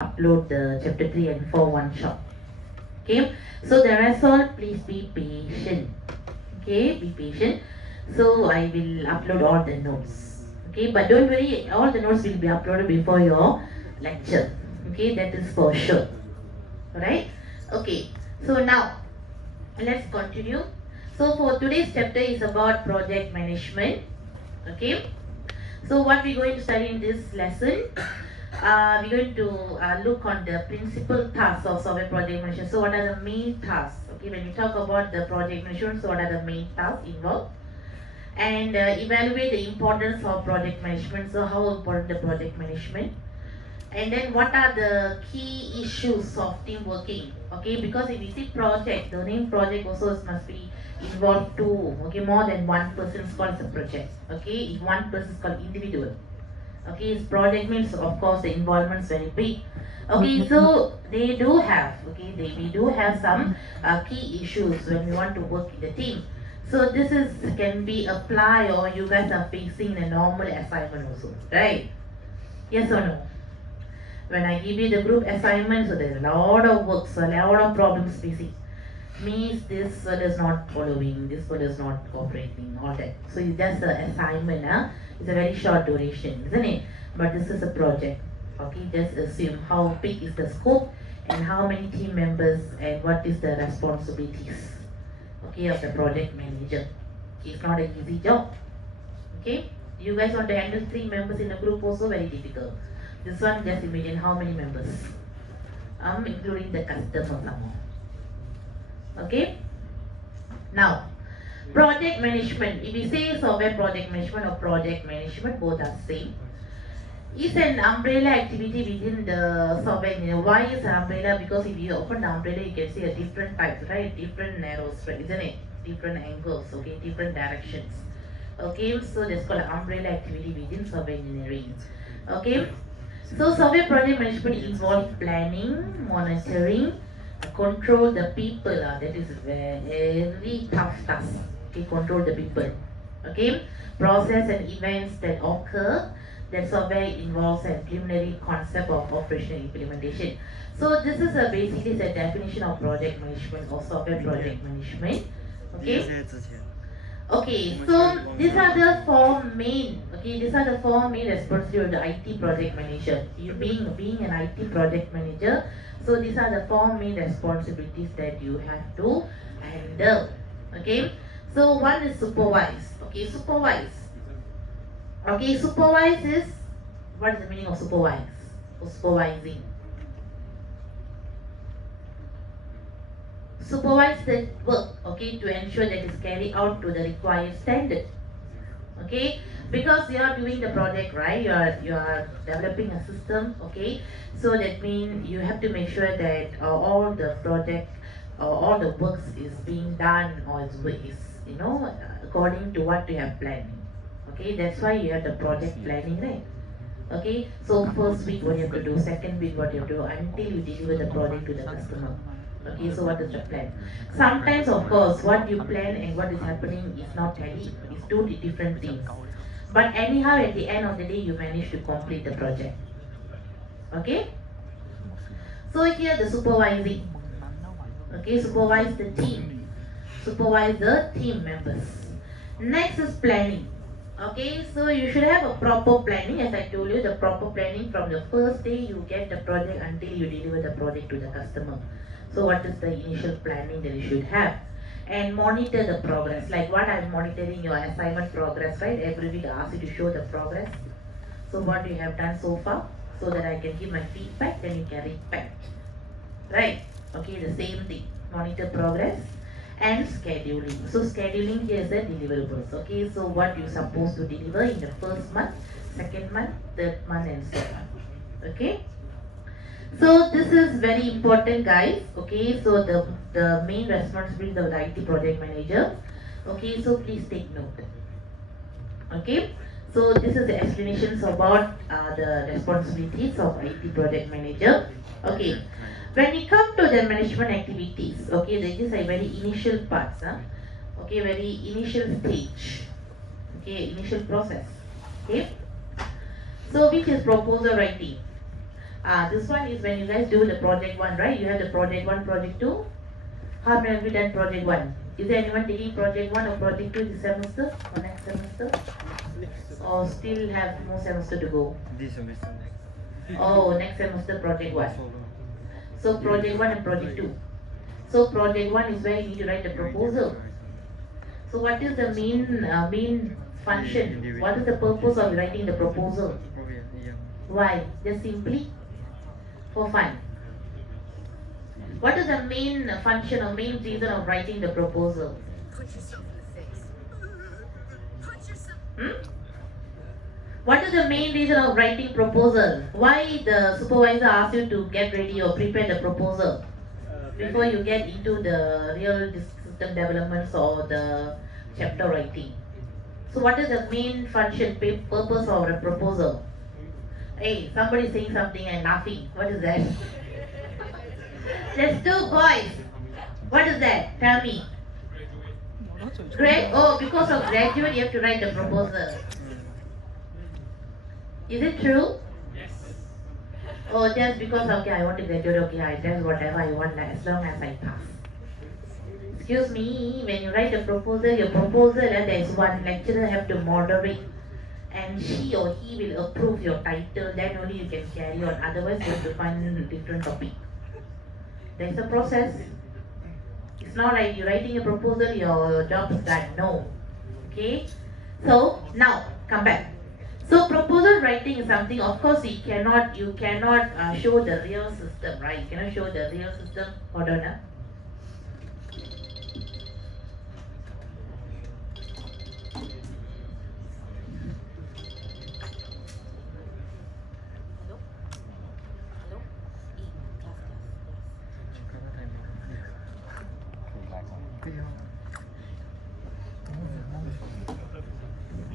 upload the chapter 3 and 4 one shot. Okay, so the rest all, please be patient. Okay, be patient. So I will upload all the notes. Okay, but don't worry, all the notes will be uploaded before your lecture. Okay, that is for sure. Alright, okay, so now let's continue. So for today's chapter is about project management. Okay, so what we're going to study in this lesson, we're going to look on the principal tasks of software project management. So what are the main tasks? Okay, when we talk about the project management, so what are the main tasks involved? And evaluate the importance of project management. So how important the project management? And then what are the key issues of team working? Okay, because if you see project, the name project also must be involved two. Okay, more than one person is called as a project. Okay, if one person is called individual. Okay, it's project means of course the involvement is very big. Okay, so they do have, we do have some key issues when we want to work in the team. So this is can be applied, or you guys are facing a normal assignment also, right? Yes or no? When I give you the group assignment, so there's a lot of work, so a lot of problems facing. Means this one is not following, this one is not cooperating, all that. So it's just the assignment, it's a very short duration, isn't it? But this is a project. Okay, just assume how big is the scope and how many team members and what is the responsibilities, okay, of the project manager. It's not an easy job. Okay, you guys want to handle 3 members in a group, also very difficult. This one, just imagine how many members, including the customer somehow. Okay, now project management, if we say software project management or project management, both are same. It's an umbrella activity within the software. Why is an umbrella? Because if you open the umbrella, you can see a different types, right? Different narrows, right? Isn't it? Different angles, okay, different directions. Okay, so that's called an umbrella activity within software engineering. Okay, so software project management involves planning, monitoring, control the people. That is very tough task. Okay, control the people. Okay, process and events that occur. That software involves a preliminary concept of operational implementation. So this is basically the definition of project management or software project management. Okay. Okay, so these are the 4 main. Okay, these are the 4 main responsibilities of the IT project manager. You being an IT project manager, so these are the 4 main responsibilities that you have to handle. Okay, so one is supervise. Okay, supervise. Okay, supervise is, what is the meaning of supervise or supervising? Supervise the work, okay, to ensure that it's carried out to the required standard. Okay, because you are doing the project, right? You are developing a system. Okay, so that means you have to make sure that all the project all the works is being done, or is according to what you have planned. Okay, that's why you have the project planning, right? Okay, so first week what you have to do, second week what you have to do, until you deliver the project to the customer. Okay, so what is the plan? Sometimes, of course, what you plan and what is happening is not tally. It's 2 different things. But anyhow, at the end of the day, you manage to complete the project. Okay? So here the supervising. Okay, supervise the team. Supervise the team members. Next is planning. Okay, so you should have a proper planning. As I told you, the proper planning from the first day you get the project until you deliver the project to the customer. So what is the initial planning that you should have? And monitor the progress. Like what I'm monitoring your assignment progress, right? Every week I ask you to show the progress. So what you have done so far, so that I can give my feedback, then you can report. Right? Okay, the same thing. Monitor progress and scheduling. So scheduling here is the deliverables. Okay, so what you're supposed to deliver in the first month, second month, third month, and so on. Okay. So this is very important, guys. Okay, so the main responsibility of the IT project manager. Okay, so please take note. Okay, so this is the explanations about the responsibilities of IT project manager. Okay, when we come to the management activities, okay, this is a very initial parts, okay, very initial stage, okay, initial process. Okay, so which is proposal writing. This one is when you guys do the project 1, right? You have the project 1, project 2. How many have you done project 1? Is there anyone taking project 1 or project 2 this semester or next semester? Or still have more semester to go? This semester. Oh, next semester project 1. So project 1 and project 2. So project 1 is where you need to write a proposal. So what is the main function? What is the purpose of writing the proposal? Why? Just simply for fun. What is the main function or main reason of writing the proposal? What is the main reason of writing proposal? Why the supervisor asks you to get ready or prepare the proposal before you get into the real system developments or the chapter writing? So what is the main function, purpose of a proposal? Hey, somebody saying something and laughing. What is that? There's 2 boys. What is that? Tell me. Oh, because of graduate you have to write the proposal. Is it true? Yes. Oh, just because, okay, I want to graduate, okay, I tell whatever I want as long as I pass. Excuse me, when you write a proposal, your proposal, and there's one lecturer have to moderate. And she or he will approve your title, then only you can carry on. Otherwise, you have to find a different topic. There's a process. It's not like you're writing a proposal, your job is done. No. Okay? So, now, come back. So, proposal writing is something, of course, you cannot show the real system, right? You cannot show the real system. Hold on.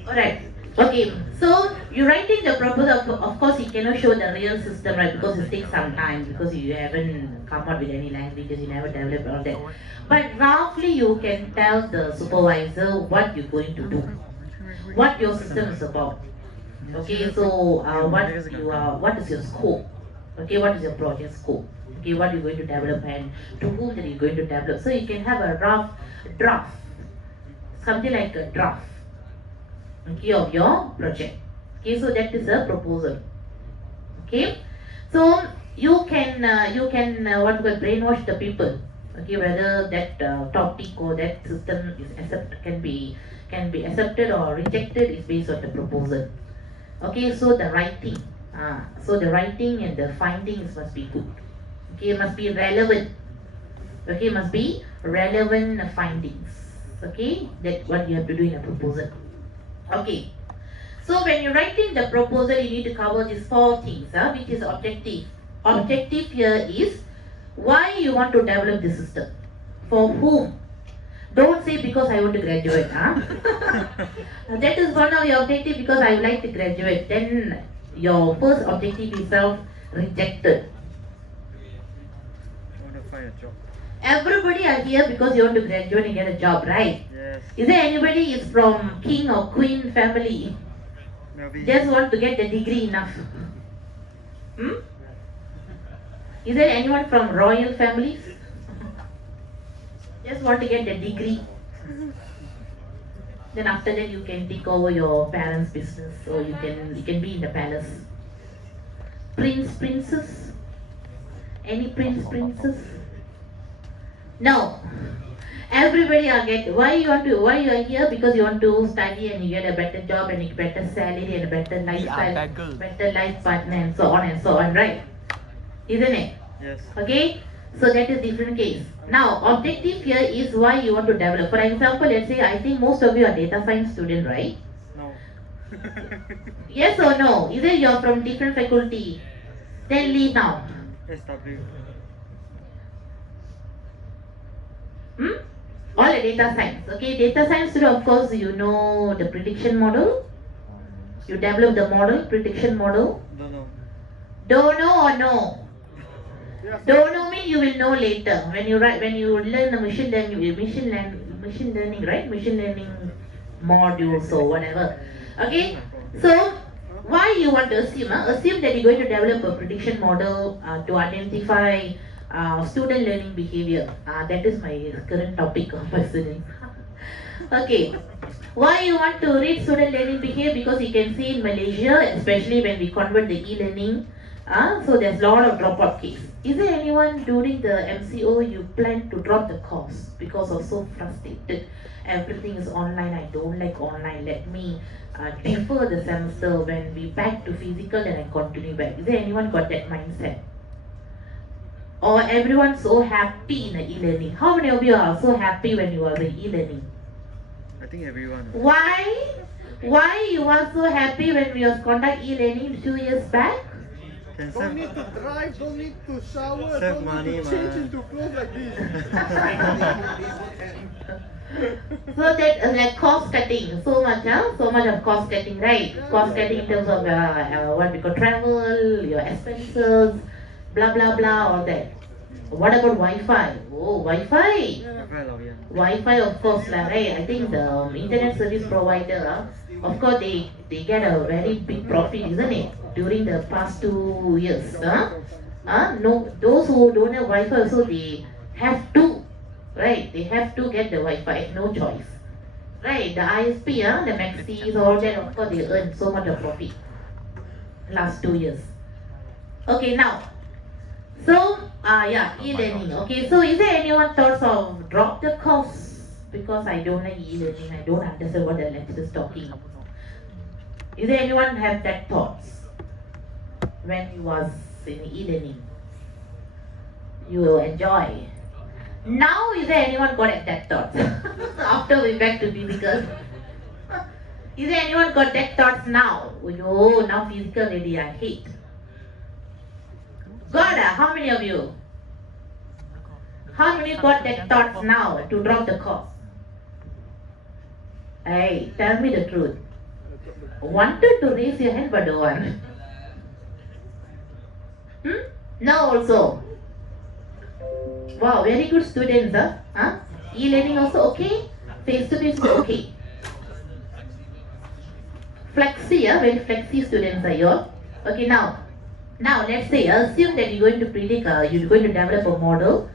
Alright, okay, so you're writing the proposal, of course you cannot show the real system, right, because it takes some time, because you haven't come up with any languages, you never developed all that. But roughly you can tell the supervisor what you're going to do, what your system is about. Okay, so what is your scope? Okay, what is your project scope? Okay, what you're going to develop and to whom that you're going to develop. So you can have a rough draft, something like a draft, okay, of your project. Okay, so that is a proposal. Okay, so you can brainwash the people. Okay, whether that topic or that system is can be accepted or rejected is based on the proposal. Okay, so the writing, and the findings must be good. Okay, must be relevant. Okay, must be relevant findings. Okay, that's what you have to do in a proposal. Okay, so when you're writing the proposal, you need to cover these 4 things, which is objective. Objective here is why you want to develop the system, for whom. Don't say because I want to graduate. That is one of your objective, because I would like to graduate. Then your first objective itself rejected. I want to find a job. Everybody are here because you want to graduate and get a job, right? Yes. Is there anybody is from king or queen family? Maybe. Just want to get the degree enough? Is there anyone from royal families? Just want to get the degree. Then after that you can take over your parents' business, so you can be in the palace. Prince, princess? Any prince, princess? No. Everybody are why you are here? Because you want to study and you get a better job and a better salary and a better lifestyle, better life partner and so on, right? Isn't it? Yes. Okay? So that is different case. Now, objective here is why you want to develop. For example, let's say I think most of you are data science student, right? No. Yes or no? Either you are from different faculty. Then leave now. SW. All the data science. Okay, data science student, of course, you know the prediction model. You develop the model, prediction model. Don't know. Don't know or no? Don't know means you will know later. When you learn the machine learning, right? Machine learning modules or whatever. Okay, so Why you want to assume? Assume that you're going to develop a prediction model to identify student learning behavior. That is my current topic of my student. Okay. Why you want to read student learning behavior? Because you can see in Malaysia, especially when we convert the e-learning, so there's a lot of dropout case. Is there anyone during the MCO you plan to drop the course because of so frustrated? Everything is online. I don't like online. Let me defer the semester when we back to physical and I continue back. Is there anyone got that mindset? Or everyone so happy in the e-learning? How many of you are so happy when you are the e-learning? I think everyone. Why? Why you are so happy when we was conduct e-learning 2 years back? Can Don't save, need to drive, don't need to shower, save don't money, need to change man. into clothes like this. So that like cost cutting, so much of cost cutting, right? Cost cutting in terms of what we call travel, your expenses, blah blah blah, all that. What about Wi-Fi? Oh, Wi-Fi. Very low, yeah. Wi-Fi, of course, lah, right? I think the internet service provider, of course, they get a very big profit, isn't it? During the past 2 years, no, those who don't have Wi-Fi also they have to, right? They have to get the Wi-Fi, no choice, right? The ISP, the Maxis, all that, of course, they earn so much of profit last 2 years. Okay, now. So, yeah, e-learning. Okay, so is there anyone thoughts of drop the course because I don't like e-learning, I don't understand what the lecturer is talking. Is there anyone have that thoughts when you was in e-learning? You enjoy. Now, is there anyone got that thoughts after we back to physical? Is there anyone got that thoughts now? Oh, now physical already, I hate. God, how many of you? How many got that thoughts now to drop the course? Hey, tell me the truth. Wanted to raise your hand but don't want. No also. Wow, very good students, huh? E-learning also okay? Face-to-face okay? Flexi, very flexi students are you? Okay, now let's say, assume that you're going to predict, you're going to develop a model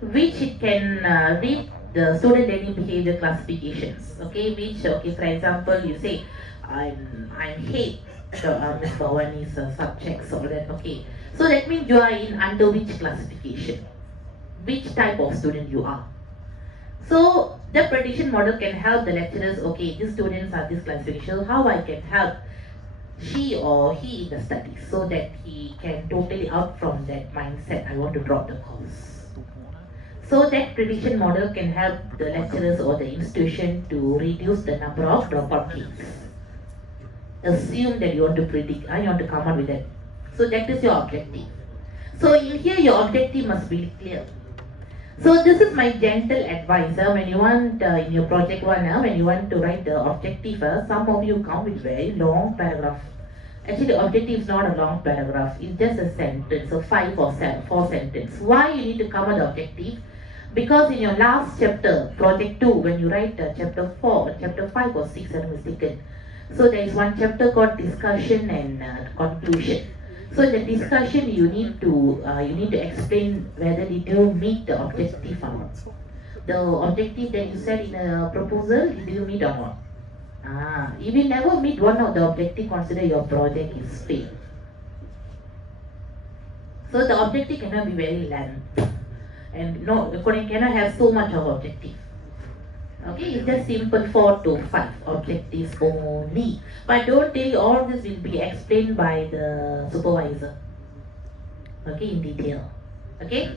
which it can read the student learning behavior classifications. Okay, which, okay, for example, you say, I'm hate Ms. Bhavani's subjects, all that, okay. So that means you are in under which classification? Which type of student you are. So the prediction model can help the lecturers, okay, these students are this classification, how I can help she or he in the studies so that he can totally out from that mindset, I want to drop the course. So that prediction model can help the lecturers or the institution to reduce the number of dropout cases. Assume that you want to predict, you want to come up with that. So that is your objective. So in here your objective must be clear. So this is my gentle advice. When you want in your project one, when you want to write the objective, some of you come with very long paragraph. Actually, the objective is not a long paragraph. It's just a sentence, so 5 or 4 sentences. Why you need to cover the objective? Because in your last chapter, project 2, when you write chapter 4, chapter 5 or 6, I'm mistaken. So there is one chapter called discussion and conclusion. So in the discussion, you need to explain whether did you meet the objective or not. The objective that you said in the proposal, did you meet or not? If you never meet one of the objective, consider your project is failed. So the objective cannot be very lengthy, and no, the coding cannot have so much of objective. Okay, it's just simple 4 to 5 objectives only. But don't tell you all this will be explained by the supervisor. Okay, in detail. Okay?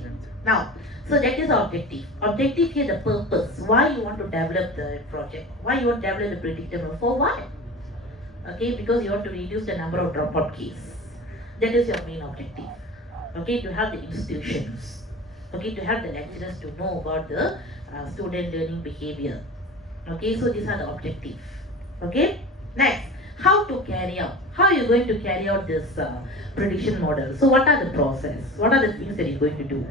Now, so that is the objective. Objective here, the purpose. Why you want to develop the project? Why you want to develop the predictable? For what? Okay, because you want to reduce the number of dropout cases. That is your main objective. Okay, to help the institutions. Okay, to help the lecturers to know about the student learning behavior. Okay, so these are the objectives. Okay, next, how to carry out? How are you going to carry out this prediction model? So what are the process? What are the things that you're going to do?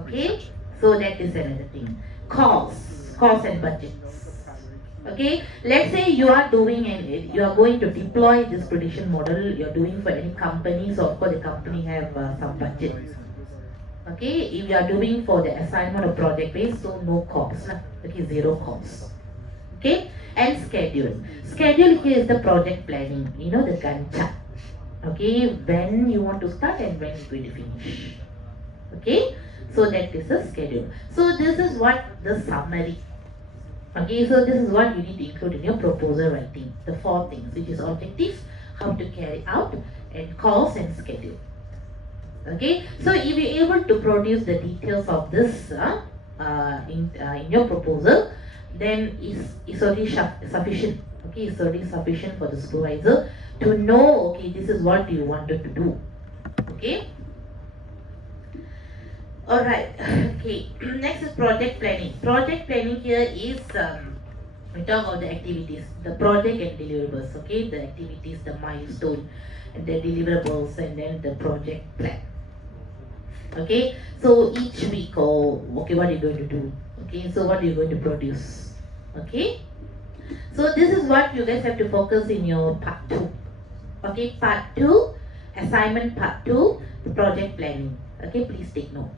Okay, so that is another thing. Costs and budgets. Okay, let's say you are doing and you are going to deploy this prediction model. You are doing for any company, so of course the company have some budget. Okay, if you are doing for the assignment or project base, so no cost, okay, zero cost. Okay, and schedule. Schedule here is the project planning. You know, the Gantt chart. Okay, when you want to start and when you're going to finish. Okay, so that is the schedule. So this is what the summary. Okay, so this is what you need to include in your proposal writing. The 4 things, which is objectives, how to carry out, and cost and schedule. Okay, so if you're able to produce the details of this in your proposal, then it's already sufficient. Okay, it's already sufficient for the supervisor to know, okay, this is what you wanted to do. Okay. Alright, okay. Next is project planning. Project planning here is we talk about the activities, the project and deliverables. Okay, the activities, the milestone, and the deliverables, and then the project plan. Okay, so each week, okay, what are you going to do? Okay, so what are you going to produce? Okay, so this is what you guys have to focus in your part 2. Okay, part 2, assignment part 2, the project planning. Okay, please take note.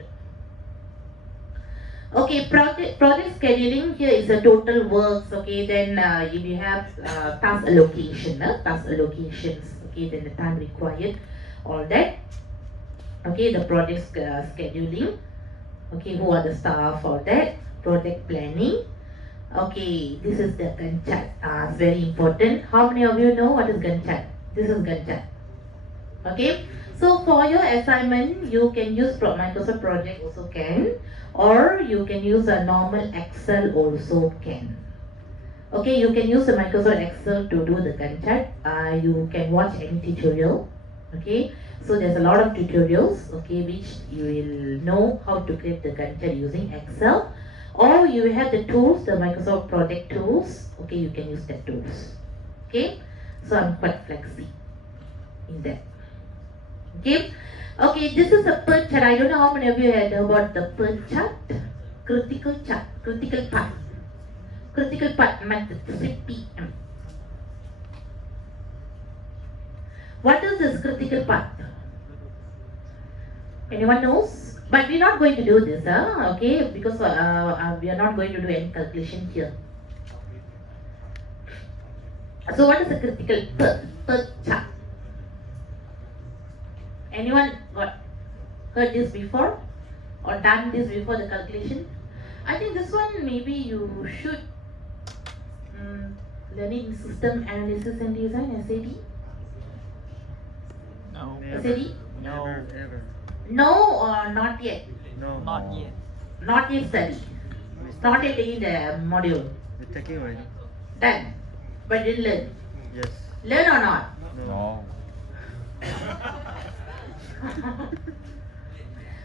Okay, project scheduling here is a total works. Okay, then if you have task allocation, task allocations. Okay, then the time required, all that. Okay, the project scheduling. Okay, who are the staff, all that. Project planning. Okay, this is the Gantt chart. It's very important. How many of you know what is Gantt chart? This is Gantt chart. Okay, so for your assignment, you can use Microsoft Project also can, or you can use a normal Excel also can. Okay, you can use the Microsoft Excel to do the Gantt chart. You can watch any tutorial. Okay, so there's a lot of tutorials. Okay, which you will know how to create the Gantt chart using Excel, or you have the tools, the Microsoft Project tools. Okay, you can use that tools. Okay, so I'm quite flexi in that. Okay, okay, this is a PERT chart. I don't know how many of you heard about the PERT chart. Critical chart, critical part method, CPM. What is this critical part? Anyone knows? But we're not going to do this, okay, because we are not going to do any calculation here. So what is the critical PERT chart? Anyone heard this before or done this before the calculation? I think this one maybe you should learn in system analysis and design, SAD. No. SAD? No. Ever. No or not yet? No. Not yet. Not yet study. Not yet taking the module. We're taking already. Done. But didn't learn. Yes. Learn or not? No.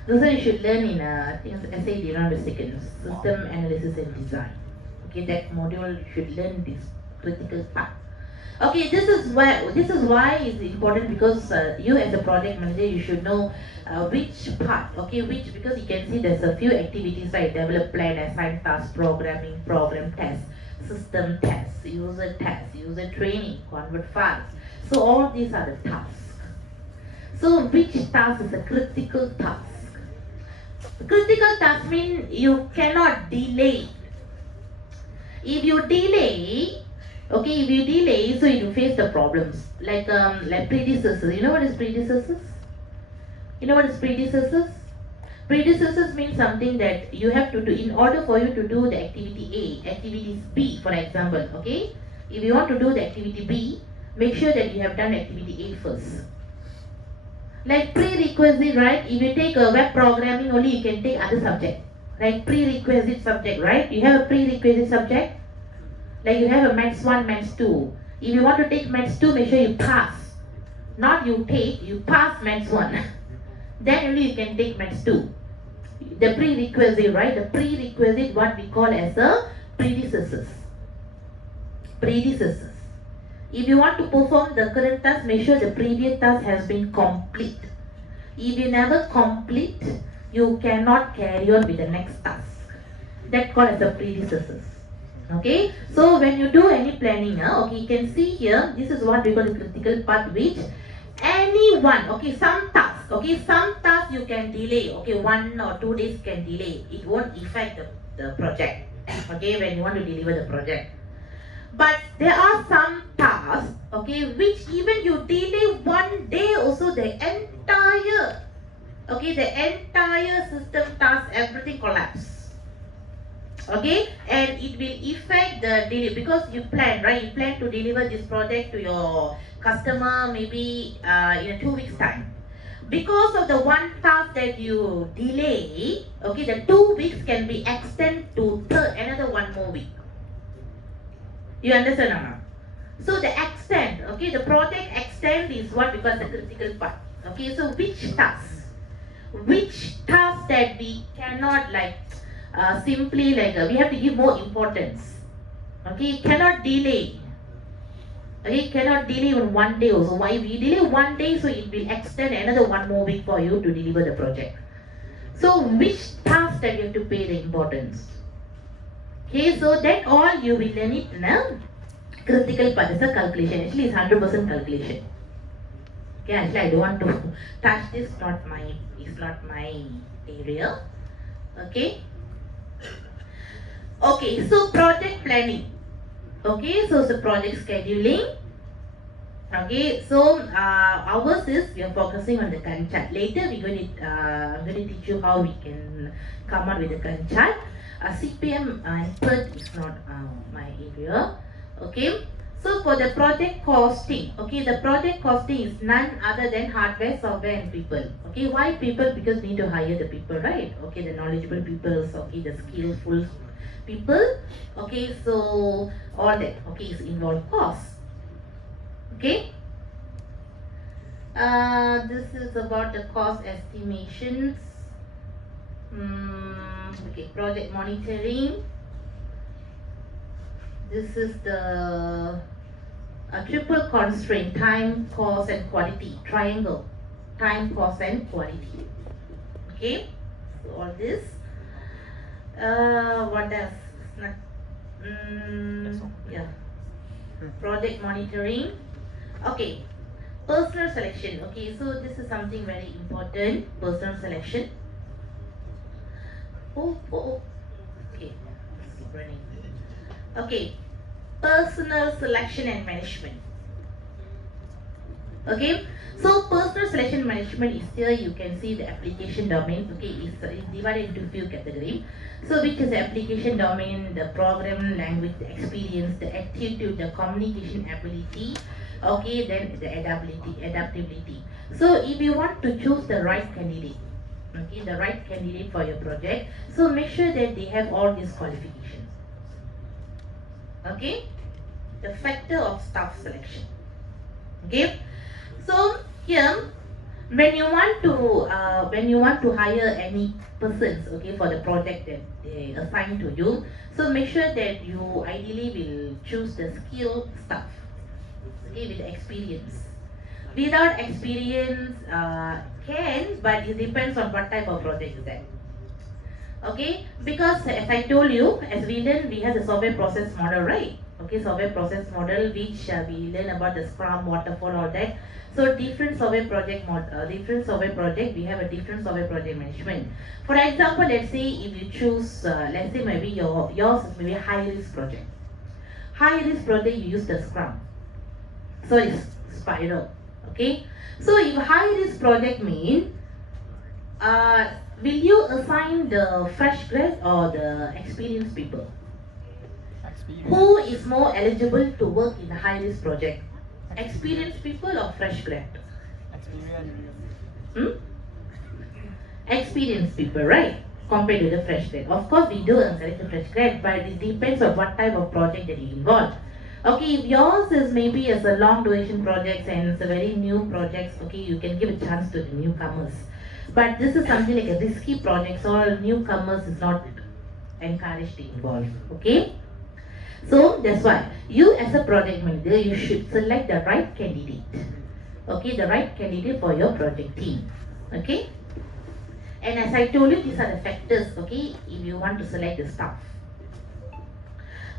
Those are you should learn in I think it's SAD, not mistaken, system analysis and design. Okay, that module should learn this critical part. Okay, this is why it's important, because you as a project manager, you should know which part. Okay, because you can see there's a few activities like develop, plan, assign task, programming, program test, system test, user training, convert files. So all these are the tasks. So which task is a critical task? Critical task means you cannot delay. If you delay, okay, so you face the problems. Like predecessors. You know what is predecessors? You know what is predecessors? Predecessors means something that you have to do in order for you to do the activity A, activities B, for example. Okay, if you want to do the activity B, make sure that you have done activity A first. Like prerequisite, right? If you take a web programming only, you can take other subject. Like prerequisite subject, right? You have a prerequisite subject. Like you have a Maths 1, Maths 2. If you want to take Maths 2, make sure you pass. Not you take, you pass Maths 1. Then only you can take Maths 2. The prerequisite, right? The prerequisite, what we call as a predecessors. Predecessors. If you want to perform the current task, make sure the previous task has been complete. If you never complete, you cannot carry on with the next task. That's called as the predecessors. Okay, so when you do any planning, okay, you can see here, this is what we call the critical path, which anyone, okay, some tasks you can delay, okay, 1 or 2 days can delay, it won't affect the project, okay, when you want to deliver the project. But there are some tasks, okay, which even you delay 1 day also, the entire system task, everything collapse. Okay, and it will affect the delivery, because you plan, right? You plan to deliver this project to your customer maybe in a 2 weeks time. Because of the one task that you delay, okay, the 2 weeks can be extended to another 1 more week. You understand or not? So the extent, okay, the project extent is what we call the critical path. Okay, so which task that we cannot simply we have to give more importance. Okay, cannot delay. Okay, cannot delay on 1 day also. Why we delay 1 day? So it will extend another 1 more week for you to deliver the project. So which task that you have to pay the importance? Okay, so that all you will learn it in a critical path. It's a calculation. Actually, it's 100% calculation. Okay, actually I don't want to touch this. It's not my area. Okay. Okay, so project planning. Okay, so the project scheduling. Okay, so ours is we are focusing on the Gantt chart. Later I'm going to teach you how we can come up with the Gantt chart. CPM and PERT is not my area. Okay, so for the project costing, okay, the project costing is none other than hardware, software and people. Okay, why people? Because we need to hire the people, right? Okay, the knowledgeable people, okay, the skillful people. Okay, so all that, okay, is involved cost. Okay, this is about the cost estimations. Okay, project monitoring. This is the triple constraint: time, cost and quality. Triangle: time, cost and quality. Okay, so all this. What else? Yeah, project monitoring. Okay, personal selection. Okay, so this is something very important. Personal selection. Okay, let's keep running. Okay, personal selection and management. Okay, so personal selection management is here. You can see the application domain. Okay, is divided into few categories. So which is the application domain, the program language, the experience, the attitude, the communication ability. Okay, then the adaptability. So if you want to choose the right candidate, okay, the right candidate for your project, so make sure that they have all these qualifications. Okay, the factor of staff selection. Okay, so here when you want to hire any persons, okay, for the project that they assign to you, so make sure that you ideally will choose the skilled staff, okay, with experience. Without experience can, but it depends on what type of project is that. Okay, because as I told you, as we learn, we have the software process model, right? Okay, software process model, which we learn about the Scrum, waterfall, all that. So different software project we have a different software project management. For example, let's say if you choose, let's say maybe yours is maybe a high risk project. High risk project, you use the Scrum. So it's spiral. Okay, so if high risk project mean, will you assign the fresh grad or the experienced people? Who is more eligible to work in a high risk project? Experienced people or fresh grad? Experienced people, right? Compared to the fresh grad. Of course, we do encourage the fresh grad, but it depends on what type of project that you involve. Okay, if yours is maybe as a long duration projects and it's a very new projects, okay, you can give a chance to the newcomers. But this is something like a risky project, so newcomers is not encouraged to involve. Okay, so that's why you as a project manager, you should select the right candidate. Okay, the right candidate for your project team. Okay, and as I told you, these are the factors. Okay, if you want to select the staff.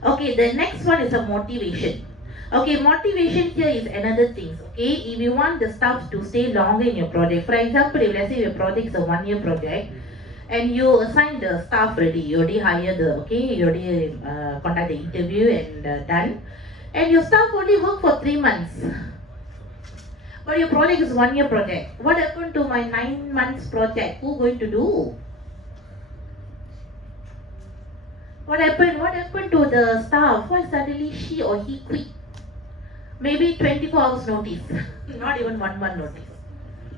Okay, the next one is a motivation. Okay, motivation here is another thing. Okay, if you want the staff to stay longer in your project, for example, if let's say your project is a 1 year project, and you assign the staff ready, you already hire the, okay, you already conduct the interview and done, and your staff only work for 3 months. But your project is 1 year project. What happened to my 9 months project? Who going to do? What happened? What happened to the staff? Why suddenly she or he quit? Maybe 24 hours notice, not even 1 month notice.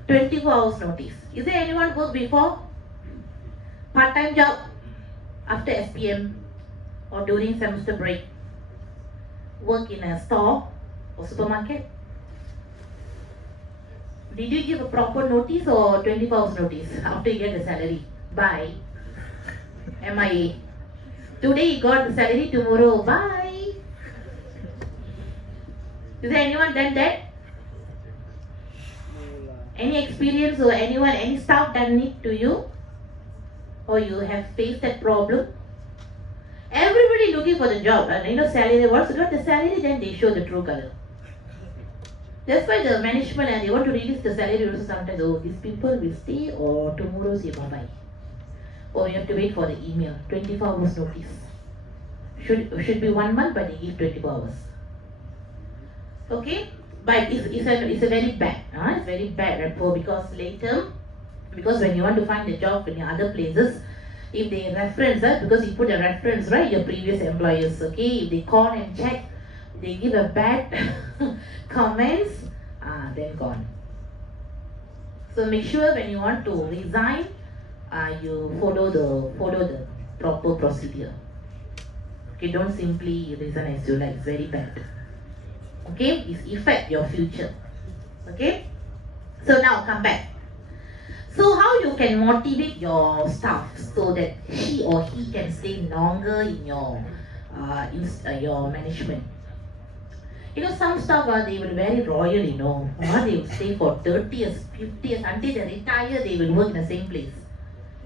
24 hours notice. Is there anyone work before? Part-time job after SPM or during semester break? Work in a store or supermarket? Did you give a proper notice or 24 hours notice after you get the salary? Bye. MIA. Today you got the salary, tomorrow bye. Is there anyone done that? Any experience or anyone, any staff done it to you? Or you have faced that problem? Everybody looking for the job and salary. Once you got the salary, then they show the true color. That's why the management and they want to release the salary also sometimes. Oh, these people will stay or tomorrow say bye-bye. Or you have to wait for the email. 24 hours notice. Should be 1 month, but they give 24 hours. Okay? But it's a very bad. It's very bad rapport because later, because when you want to find a job in other places, if they reference, because you put a reference, right, your previous employers, okay, if they call and check, they give a bad comments, then gone. So make sure when you want to resign, you follow the proper procedure. Okay, don't simply resign as you like. It's very bad. Okay, it affect your future. Okay, so now come back. So how you can motivate your staff so that she or he can stay longer in your management? Some staff they will very royal. They will stay for 30 years, 50 years until they retire. They will work in the same place.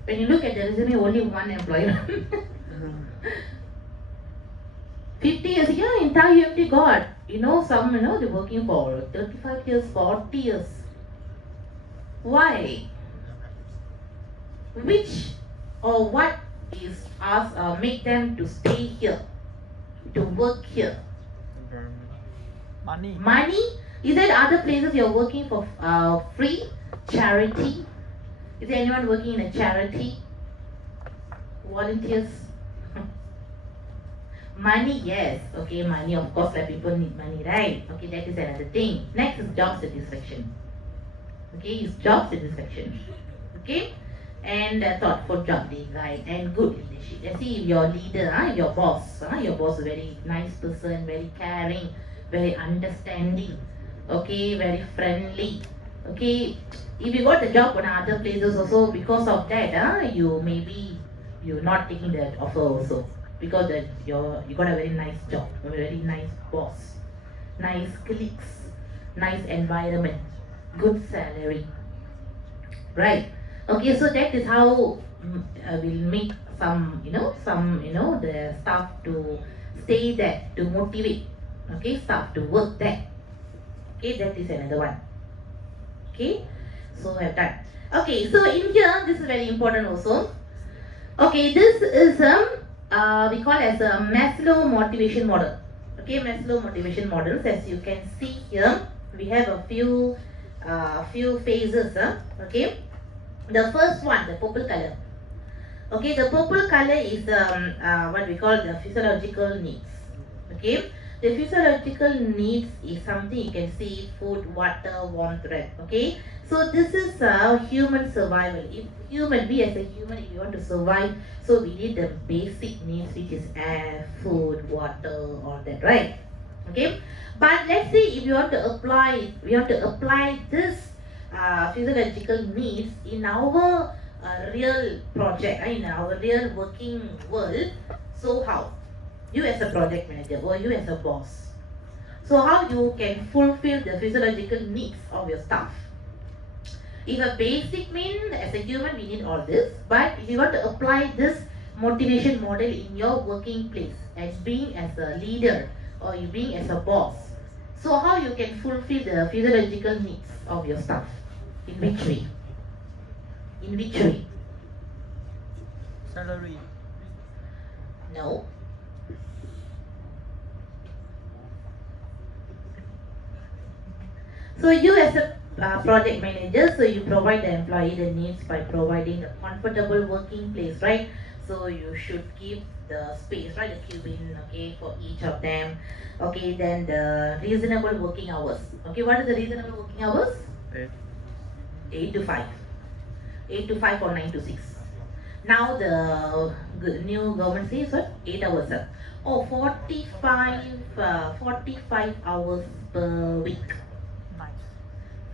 When you look at the resume, only one employer. 50 years, yeah, entire empty got. Some, they're working for 35 years, 40 years. Why? Which or what is us make them to stay here, to work here? Money. Money? Is there other places you're working for free? Charity? Is there anyone working in a charity? Volunteers? Money, yes. Okay, money, of course, like people need money, right? Okay, that is another thing. Next is job satisfaction. Okay, is job satisfaction. Okay, and thoughtful job design and good leadership. Let's see if your leader, your boss is a very nice person, very caring, very understanding. Okay, very friendly. Okay, if you got the job on other places also, because of that, you're not taking that offer also. Because you got a very nice job, a very nice boss, nice colleagues, nice environment, good salary, right? Okay, so that is how we'll make the staff to stay there, to motivate, okay, staff to work there. Okay, that is another one. Okay, so I've done. Okay, so in here, this is very important also. Okay, this is we call as a Maslow motivation model. Okay, Maslow motivation models. As you can see here, we have a few phases. Okay, the first one, the purple color. Okay, the purple color is what we call the physiological needs. Okay, the physiological needs is something you can see: food, water, warmth, rest. Okay, so this is human survival. If we as a human, if you want to survive, so we need the basic needs, which is air, food, water, all that, right? Okay, but let's say if you want to apply, this physiological needs in our real project, in our real working world. So how? You as a project manager or you as a boss. So how you can fulfill the physiological needs of your staff? If a basic mean, as a human we need all this, but if you want to apply this motivation model in your working place as being as a leader or you being as a boss. So how you can fulfill the physiological needs of your staff? In which way? In which way? Salary. No. So you as a project manager, so you provide the employee the needs by providing a comfortable working place, right? So you should give the space, right? The cabin, okay, for each of them. Okay, then the reasonable working hours. Okay, what is the reasonable working hours? 8 to 5. 8 to 5 or 9 to 6. Now the new government says what? 8 hours. Oh, 45 hours per week.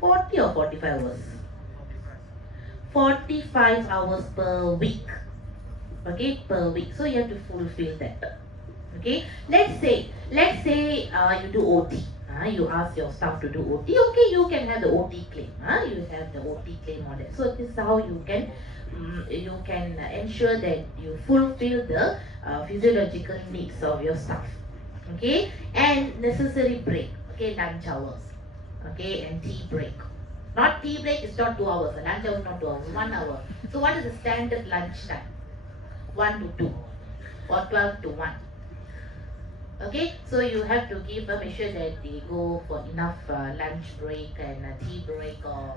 40 or 45 hours? 45 hours per week. Okay, per week. So you have to fulfill that. Okay, let's say you do OT. You ask your staff to do OT. Okay, you can have the OT claim. You have the OT claim on that. So this is how you can ensure that you fulfill the physiological needs of your staff. Okay, and necessary break. Okay, lunch hours. Okay, and tea break. Not tea break is not 2 hours. Lunch hour is not 2 hours, 1 hour. So what is the standard lunch time? 1 to 2 or 12 to 1. Okay, so you have to give a measure that they go for enough lunch break and tea break, or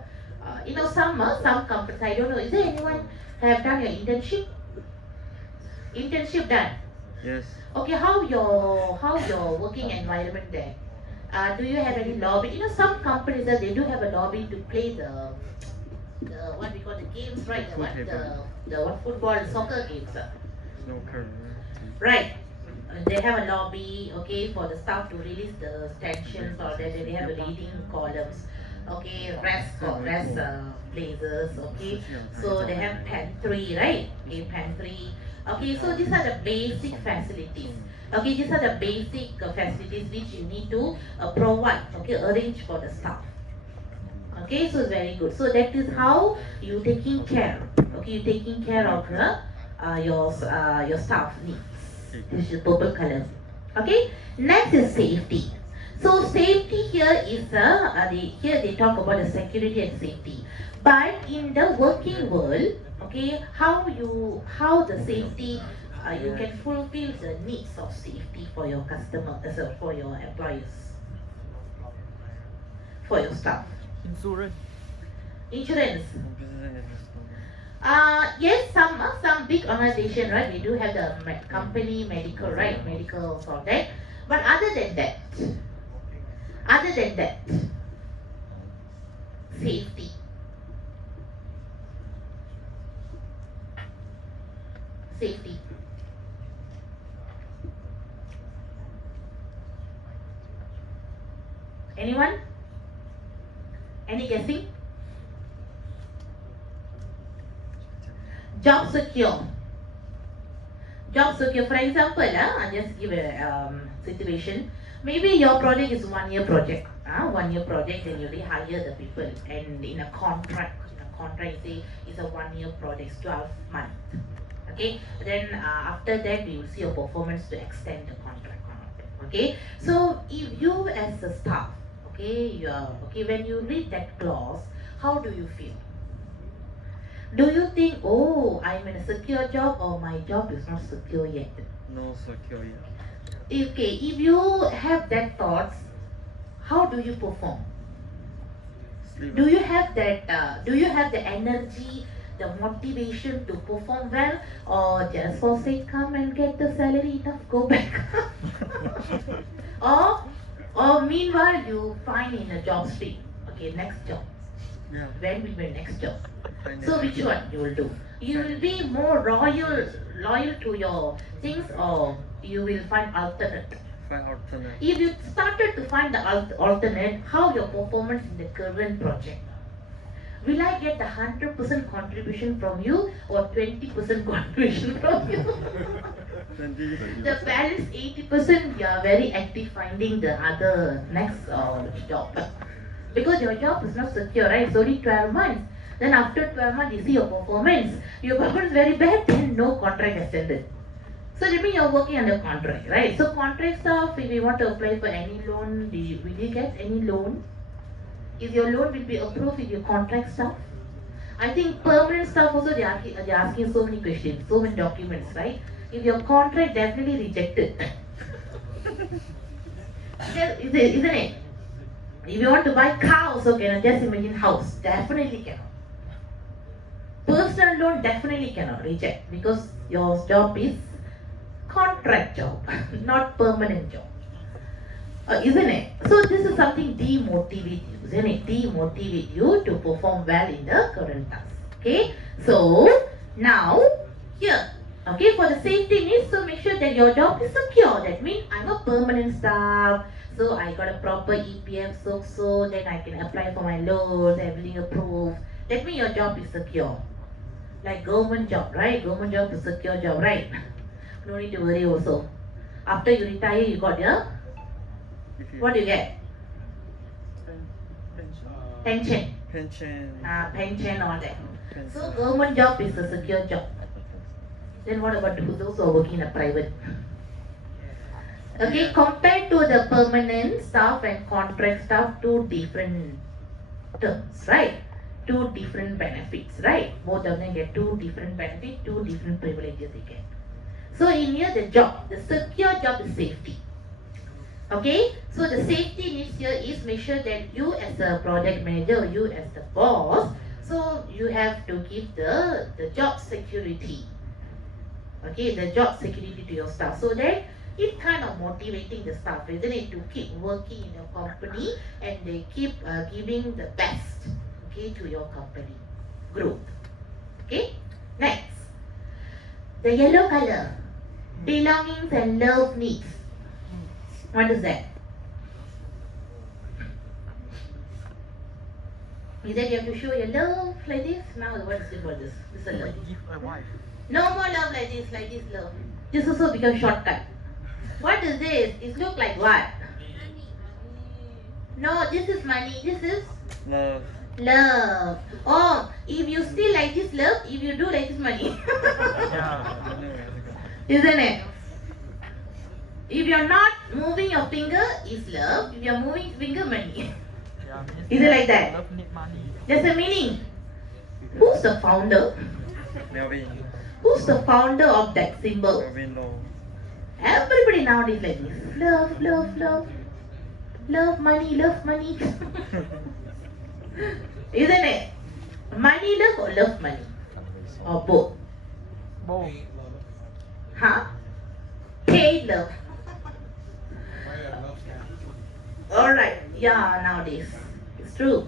some companies. I don't know. Is there anyone have done your internship? Internship done. Yes. Okay, how your working environment there? Do you have any lobby? Some companies they do have a lobby to play the what we call the games, right? The football, soccer games. Snooker. Right. They have a lobby, okay, for the staff to release the tensions, or they have a reading columns, okay, rest places, okay. So they have pantry, right? Okay, pantry. Okay, so these are the basic facilities. Okay, these are the basic facilities which you need to provide, okay, arrange for the staff. Okay, so it's very good. So that is how you taking care. Okay, you taking care of your staff needs. This is purple color. Okay, next is safety. So safety here is here they talk about the security and safety. But in the working world, okay, how the safety you can fulfill the needs of safety for your customer, for your employees, for your staff. Insurance. Yes, some big organization, right? We do have the company medical, right? Medical for that. But other than that, safety. Safety. Anyone? Any guessing? Job secure. Job secure. For example, I'll just give a situation. Maybe your project is 1 year project. 1 year project, then you hire the people, and in a contract, say it's a 1 year project, 12 months. Okay. Then after that, we will see your performance to extend the contract. Okay. So if you as a staff, okay, when you read that clause, how do you feel? Do you think, oh, I'm in a secure job, or my job is not secure yet? No secure yet. Okay, if you have that thoughts, how do you perform? Sleep. Do you have that? Do you have the energy, the motivation to perform well, or just for sake come and get the salary enough, go back? or meanwhile you find in a job stream. Okay, next job. Yeah. When will be next job? So which one you will do? You will be more loyal to your things, or you will find alternate. Find alternate. If you started to find the alternate, how your performance in the current project? Will I get the 100% contribution from you, or 20% contribution from you? The balance 80%, you are very active finding the other next job. Because your job is not secure, right? It's only 12 months. Then after 12 months, you see your performance. Your performance is very bad, then no contract extended. So that means you're working under contract, right? So contract stuff, if you want to apply for any loan, will you get any loan? Is your loan will be approved with your contract stuff? I think permanent stuff also they are asking so many questions, so many documents, right? If your contract definitely rejected. Isn't it? If you want to buy car also cannot, just imagine house, definitely cannot. Personal loan definitely cannot reject because your job is contract job, not permanent job. Isn't it? So this is something demotivate you, isn't it? Demotivate you to perform well in the current task. Okay. So now here, okay, for the safety needs, so make sure that your job is secure. That means I'm a permanent staff, so I got a proper EPF so then I can apply for my loans, everything approved. That means your job is secure. Like government job, right? Government job is secure job, right? No need to worry also. After you retire, you got your, what do you get? Pension. Pension, all that. So government job is a secure job. Then what about those who are working in a private? Okay, compared to the permanent staff and contract staff, two different terms, right? Two different benefits, right? Both of them get two different benefits, two different privileges they get. So in here the job, the secure job is safety. Okay, so the safety needs here is make sure that you as a project manager, you as the boss, so you have to give the job security. Okay, the job security to your staff, so that it kind of motivating the staff, isn't it, to keep working in your company and they keep giving the best, okay, to your company growth. Okay, next, the yellow color, belongings and love needs. What is that? Is that you have to show your love like this? Now what is it about this? This is love. Give a wife. No more love like this love. This also becomes shortcut. What is this? It look like what? No, this is money. This is Love. love. Oh, if you still like this love, if you do like this money. Yeah. Isn't it? If you're not moving your finger, is love. If you're moving finger, money. Is it like that? Love need money. There's a meaning. Who's the founder? Melvin. Who's the founder of that symbol? Melvin Law. Everybody nowadays like this. Love, love, love. Love money, love money. Isn't it? Money love or love money? Or both? Both. Huh? Paid love. Alright, yeah, nowadays. It's true.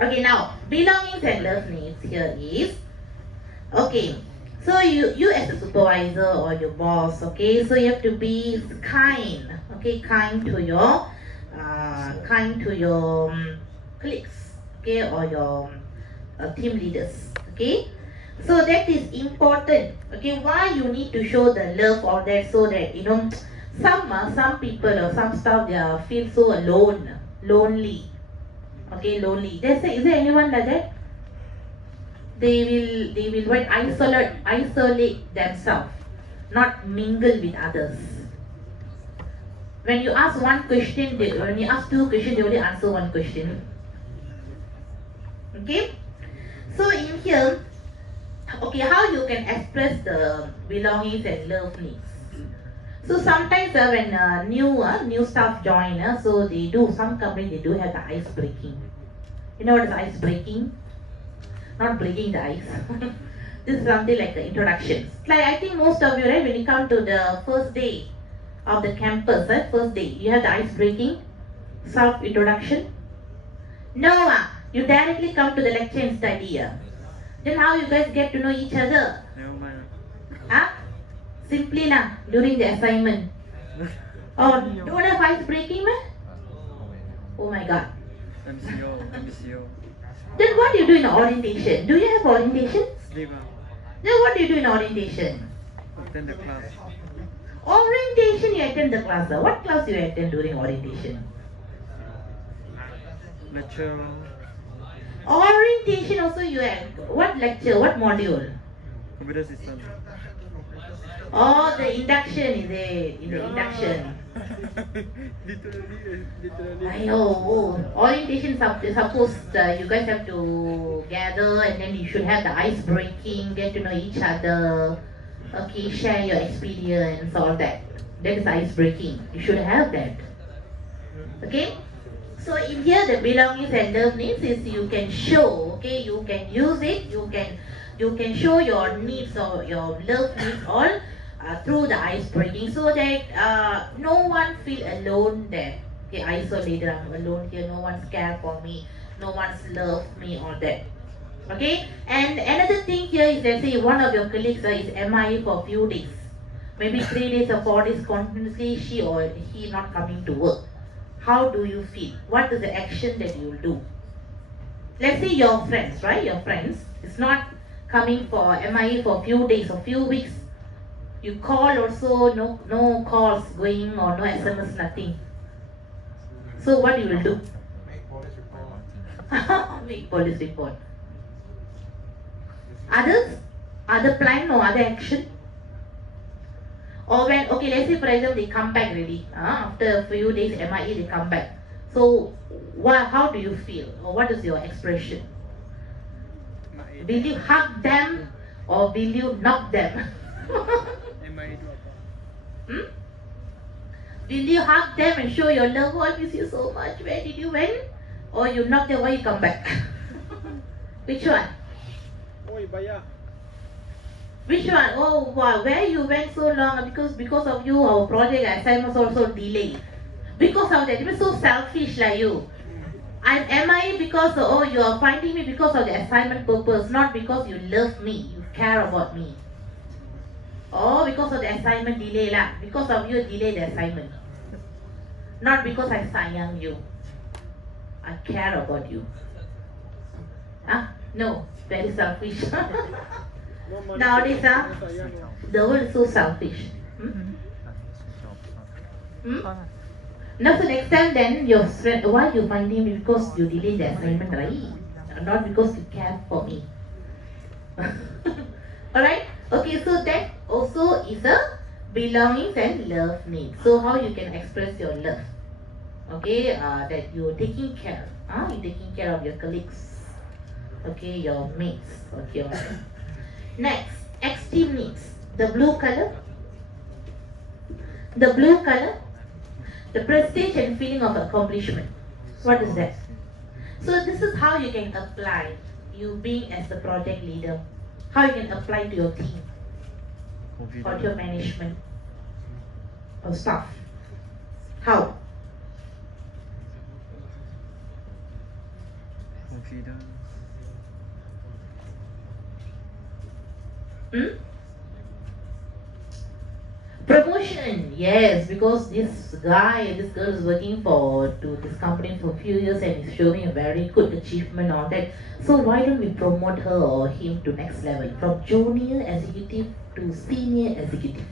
Okay, now, belongings and love needs here is, okay, so you as a supervisor or your boss, okay, so you have to be kind, okay, kind to your colleagues, okay, or your team leaders, okay. So that is important, okay, why you need to show the love or that, so that, you know, some people or some staff, they feel so alone, lonely, okay, lonely. Is there anyone like that? They will isolate themselves, not mingle with others. When you ask one question, when you ask two questions, they only answer one question. Okay, so in here, okay, how you can express the belongings and love needs. So sometimes when new staff join, so they do, some companies they do have the ice breaking. You know what is ice breaking? Not breaking the ice. This is something like the introductions. Like I think most of you, right, when you come to the first day of the campus, right, first day, you have the ice breaking, self introduction. No, you directly come to the lecture and study. Then how you guys get to know each other? Never mind. Huh? Simply during the assignment. Oh, don't have ice breaking, man? Oh my god. MCO. Then what do you do in orientation? Do you have orientation? Sleep. Then what do you do in orientation? Attend the class. Orientation, you attend the class. What class you attend during orientation? Lecture. Orientation also you have. What lecture? What module? Computer system. Oh, the induction is it? In the induction. Literally. I know. Orientation suppose you guys have to gather and then you should have the ice breaking, get to know each other. Okay, share your experience, all that. That is ice breaking. You should have that. Okay. So in here the belongings and love needs is you can show. Okay, you can use it. You can show your needs or your love needs all. Through the ice breaking, so that no one feel alone there. Okay, isolated. I'm alone here. No one's care for me. No one's love me. All that. Okay. And another thing here is, let's say one of your colleagues is MIA for a few days, maybe 3 days or 4 days continuously. She or he not coming to work. How do you feel? What is the action that you will do? Let's say your friends, right? Your friends is not coming for MIA for a few days or few weeks. You call also, no calls going or no SMS, nothing. So what you will do? Make police report. Make police report. Others? Other plan or other action? Or when, okay, let's say for example they come back already. After a few days MIA they come back. So how do you feel? Or what is your expression? Will you hug them or will you knock them? Will you hug them and show your love? Oh, I miss you so much. Where did you went? Or you knock them, why you come back? Which one? Oi, Baya. Which one? Oh, wow. Where you went so long? Because of you, our project assignments also delayed. Because of that, you're so selfish like you. I'm MIA because you are finding me because of the assignment purpose, not because you love me, you care about me. Oh, because of the assignment delay lah. Because of you delay the assignment. Not because I sayang you. I care about you. No, very selfish. Nowadays, the world is so selfish. Now, so next time then your friend, why you finding me? Because you delay the assignment, right? Not because you care for me. Alright? Okay, so that also is a belongings and love need. So how you can express your love? Okay, that you're taking care. You're taking care of your colleagues. Okay, your mates. Okay. Next, extreme needs. The blue color. The blue color. The prestige and feeling of accomplishment. What is that? So this is how you can apply you being as the project leader. How you can apply to your team or to your management or staff. How? Confidence. Promotion, yes, because this girl is working to this company for a few years and is showing a very good achievement on that. So why don't we promote her or him to next level, from junior executive to senior executive?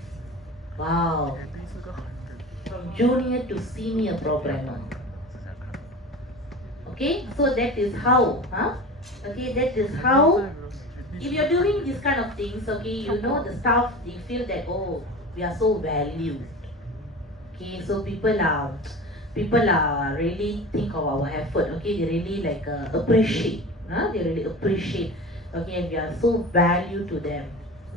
Wow, from junior to senior programmer. Okay, so that is how, okay, that is how. If you're doing this kind of things, okay, you know the staff, they feel that, oh, we are so valued. Okay, so people are really think of our effort. Okay, they really appreciate. They really appreciate. Okay, and we are so valued to them.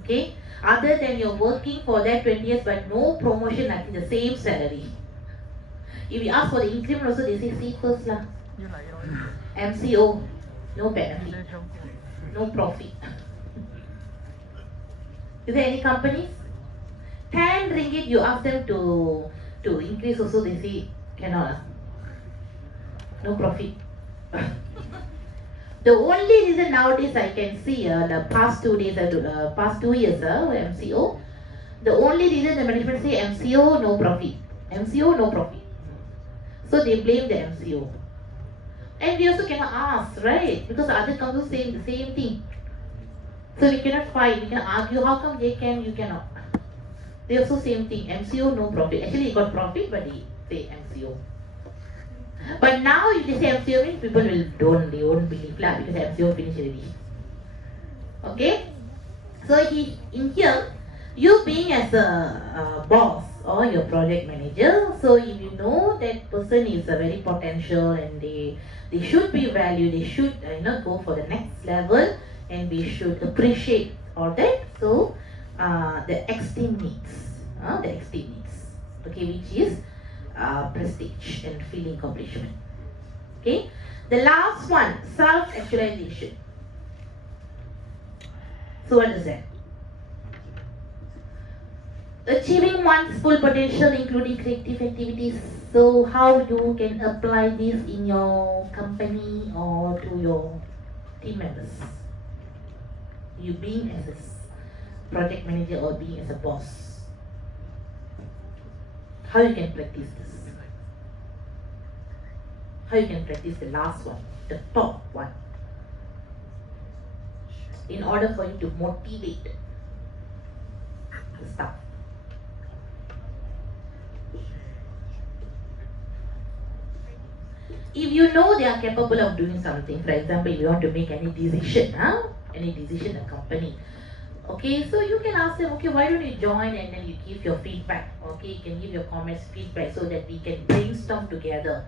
Okay, other than you're working for that 20 years but no promotion, I think the same salary. If you ask for the increment also, they say see first lah. MCO, no benefit, no profit. Is there any companies? 10 ringgit you ask them to increase also, they say cannot. No profit. The only reason nowadays I can see the past 2 days, past 2 years MCO, the only reason the management say MCO no profit. MCO no profit. So they blame the MCO. And we also cannot ask, right? Because other councils saying the same thing. So we cannot fight, we can argue how come they can, you cannot. They also same thing, MCO no profit. Actually they got profit but they say MCO. But now if they say MCO means people they won't believe lah because MCO finished already. Okay? So in here, you being as a boss or your project manager, so if you know that person is a very potential and they should be valued, they should go for the next level, and we should appreciate all that. So the esteem needs, okay, which is prestige and feeling accomplishment. Okay, the last one, self-actualization. So what is that? Achieving one's full potential, including creative activities. So how you can apply this in your company or to your team members? You being as a project manager or being as a boss, how you can practice this? How you can practice the last one, the top one, in order for you to motivate the staff? If you know they are capable of doing something, for example, if you want to make any decision in a company, okay, so you can ask them, okay, why don't you join, and then you give your feedback, okay, you can give your comments, feedback, so that we can brainstorm together.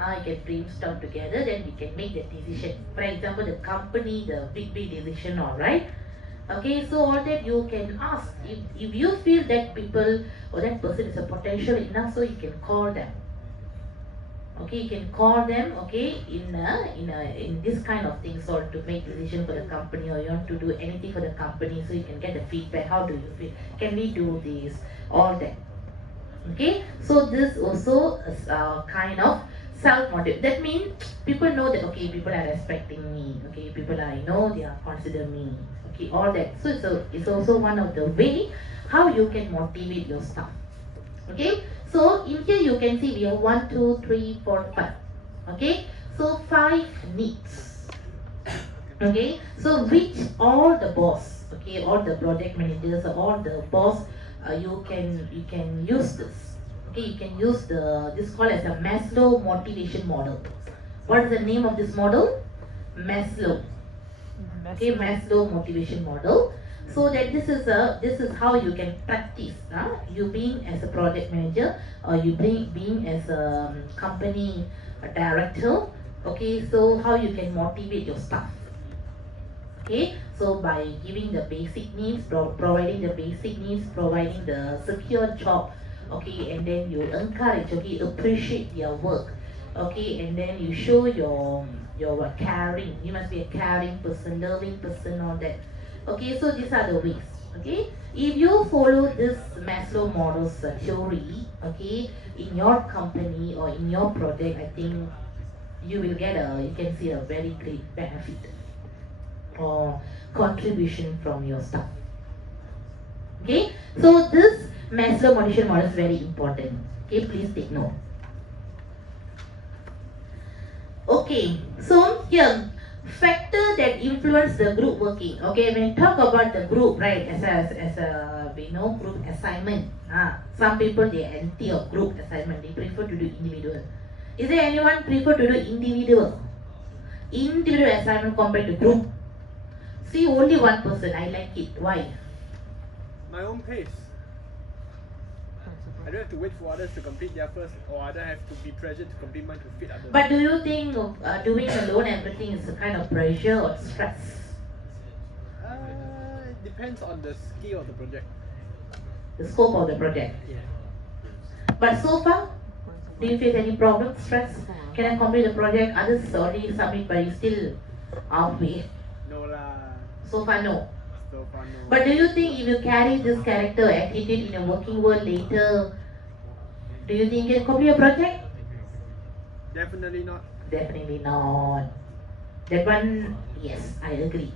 You can brainstorm together, then we can make the decision. For example, the company, the big decision, all right. Okay, so all that you can ask. If you feel that people or that person is a potential enough, so you can call them. Okay, you can call them, okay, in this kind of things, or to make decision for the company, or you want to do anything for the company, so you can get the feedback. How do you feel? Can we do this? All that. Okay, so this also is kind of self-motive. That means people know that, okay, people are respecting me. Okay, people I know they are consider me. Okay, all that. So it's also one of the way how you can motivate your staff. Okay. So in here you can see we have 1, 2, 3, 4, 5. Okay, so 5 needs. Okay, so which all the boss, okay, all the project managers, all the boss, you can use this. Okay, you can use this called as a Maslow motivation model. What is the name of this model? Maslow. Okay, Maslow motivation model. So that this is how you can practice. You being as a project manager, or you being as a company director. Okay, so how you can motivate your staff. Okay, so by giving the basic needs, providing the basic needs, providing the secure job. Okay, and then you encourage, okay, appreciate their work. Okay, and then you show your caring. You must be a caring person, loving person, all that. Okay, so these are the ways. Okay, if you follow this Maslow model's theory, okay, in your company or in your project, I think you will get you can see a very great benefit or contribution from your staff. Okay, so this Maslow motivation model is very important. Okay, please take note. Okay, so here, factor that influence the group working. Okay, when you talk about the group, right, as a we know group assignment. Some people they anti of group assignment. They prefer to do individual. Is there anyone prefer to do individual assignment compared to group? See, only one person. I like it. Why? My own pace. I don't have to wait for others to complete their first, or I don't have to be pressured to complete mine to fit others. But do you think of doing alone everything is a kind of pressure or stress? It depends on the scale of the project. The scope of the project. Yeah. But so far, do you face any problem, stress? Can I complete the project? Others already submit, but you still halfway. No lah. So far, no. So far, no. But do you think if you carry this character attitude in a working world later, do you think you can complete a project? Definitely not. Definitely not. That one, yes, I agree.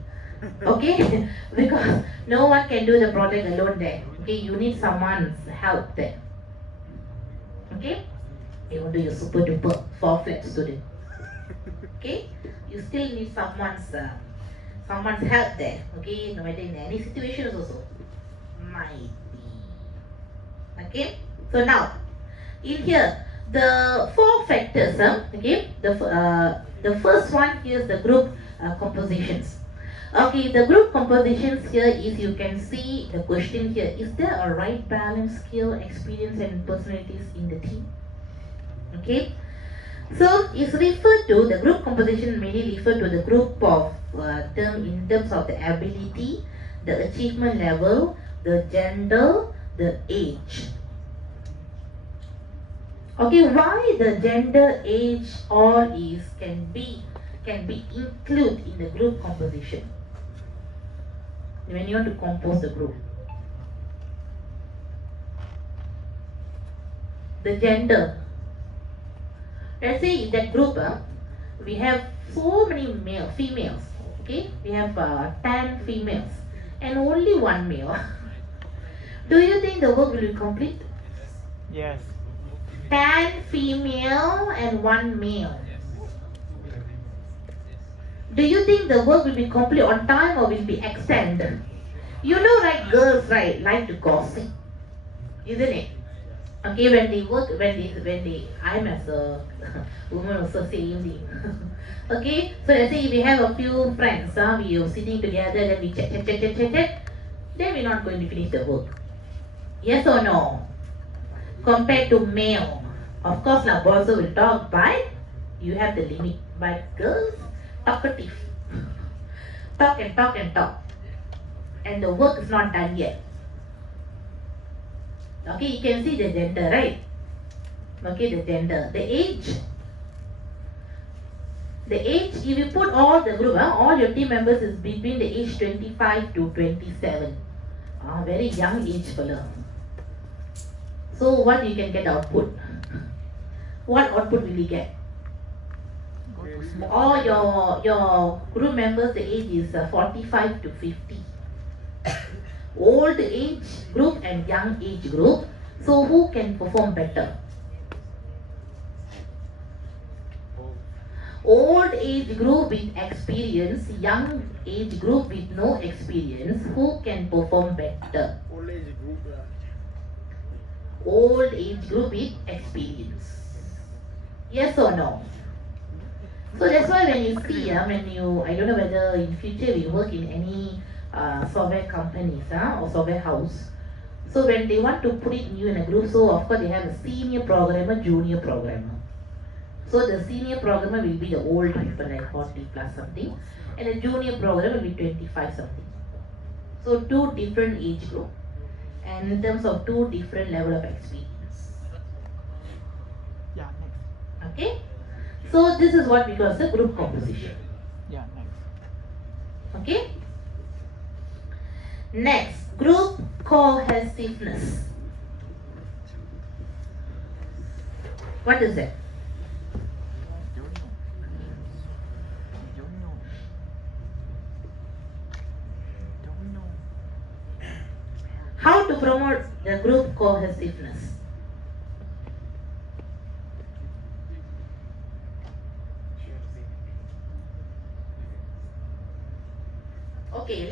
Okay, because no one can do the project alone there. Okay, you need someone's help there. Okay, even though you're super duper far-fetched student. Okay, you still need someone's help there. Okay, no matter in any situations also. Might be. Okay, so now in here, The four factors, okay, the first one here is the group compositions. Okay, the group compositions here is, you can see the question here, is there a right balance, skill, experience and personalities in the team? Okay, so it's referred to, the group composition mainly refer to the group of in terms of the ability, the achievement level, the gender, the age. Okay, why the gender, age, all is can be included in the group composition when you want to compose the group. The gender. Let's say in that group, we have so many females. Okay, we have 10 females and only one male. Do you think the work will be complete? Yes. 10 female and 1 male. Do you think the work will be complete on time or will be extended? You know, right, girls, right, like to gossip, isn't it? Okay, when they work, I'm as a woman also same thing. Okay, so let's say if we have a few friends, we are sitting together, then we chat, then we're not going to finish the work. Yes or no? Compared to male, of course, now boys will talk, but you have the limit. But girls, talkative, talk and talk and talk, and the work is not done yet. Okay, you can see the gender, right? Okay, the gender, the age. The age, if you put all the group, all your team members is between the age 25 to 27. Very young age fellow. So what you can get output? What output will you get? All your group members, the age is 45 to 50. Old age group and young age group. So who can perform better? Old age group with experience, young age group with no experience. Who can perform better? Old age group. Old age group with experience. Yes or no? So that's why when you see, I don't know whether in future we work in any software companies or software house. So when they want to put you in a group, so of course they have a senior programmer, junior programmer. So the senior programmer will be the old people like 40 plus something, and the junior programmer will be 25 something. So two different age group, and in terms of two different level of experience. Yeah, next. Okay, so this is what we call the group composition. Yeah, next. Okay. Next, group cohesiveness. What is that? How to promote the group cohesiveness? Okay,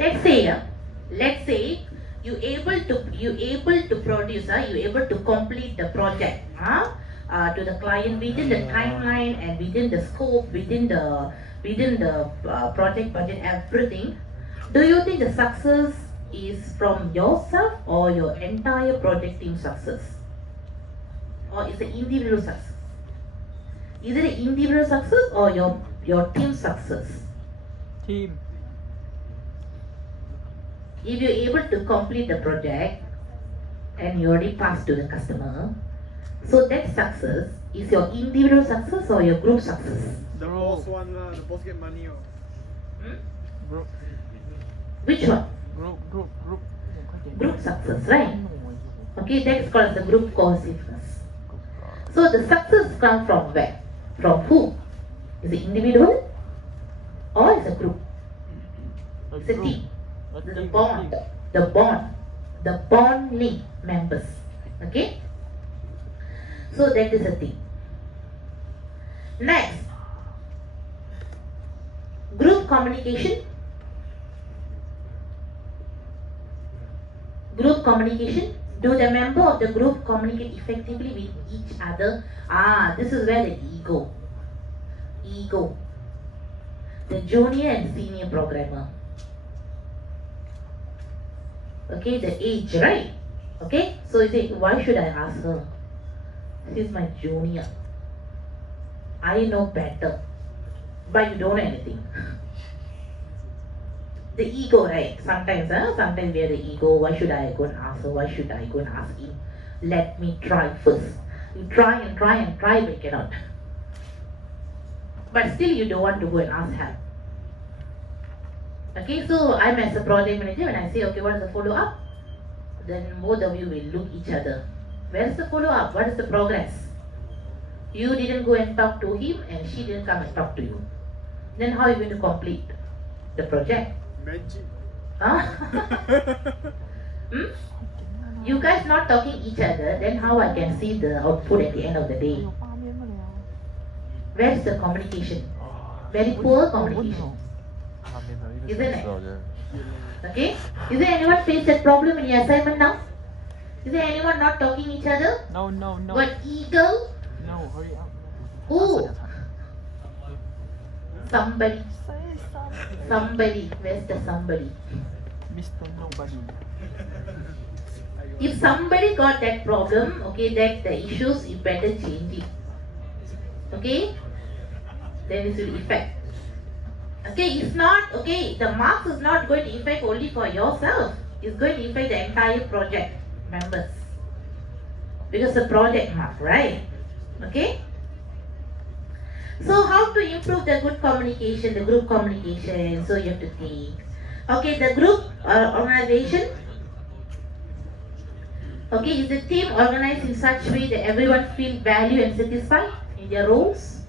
let's say you able to produce, you able to complete the project to the client within the timeline and within the scope, within the project budget, everything. Do you think the success is from yourself or your entire project team success, or is it individual success? Is it an individual success or your team success? Team. If you're able to complete the project and you already passed to the customer, so that success is your individual success or your group success? The boss one the boss get money. Group. Which one? Group. Group success, right? Okay, that's called as the group cohesiveness. So the success comes from where? From who? Is it individual or is it a group? It's a team. The bonding members. Okay, so that is a thing. Next, group communication. Do the member of the group communicate effectively with each other? This is where the ego. The junior and senior programmer. Okay, the age, right? Okay, so you say, why should I ask her? She's my junior. I know better. But you don't know anything. The ego, right? Sometimes we have the ego. Why should I go and ask her? Why should I go and ask him? Let me try first. You try and try and try, but you cannot. But still you don't want to go and ask help. Okay, so I'm as a project manager, when I say, okay, what is the follow-up? Then both of you will look each other. Where's the follow-up? What is the progress? You didn't go and talk to him and she didn't come and talk to you. Then how are you going to complete the project? Magic. You guys not talking each other, then how I can see the output at the end of the day? Where's the communication? Very poor communication. Isn't it? Okay? Is there anyone face that problem in your assignment now? Is there anyone not talking each other? No. Got ego? No, hurry up. Who? Somebody. Say something. Somebody. Where's the somebody? Mr. Nobody. If somebody got that problem, okay, that the issues, you better change it. Okay? Then it will affect. Okay, it's not, okay, the marks is not going to affect only for yourself. It's going to affect the entire project members. Because the project mark, right? Okay? So how to improve the good communication, the group communication? So you have to think. Okay, the group organization. Okay, is the team organized in such way that everyone feel valued and satisfied in their roles?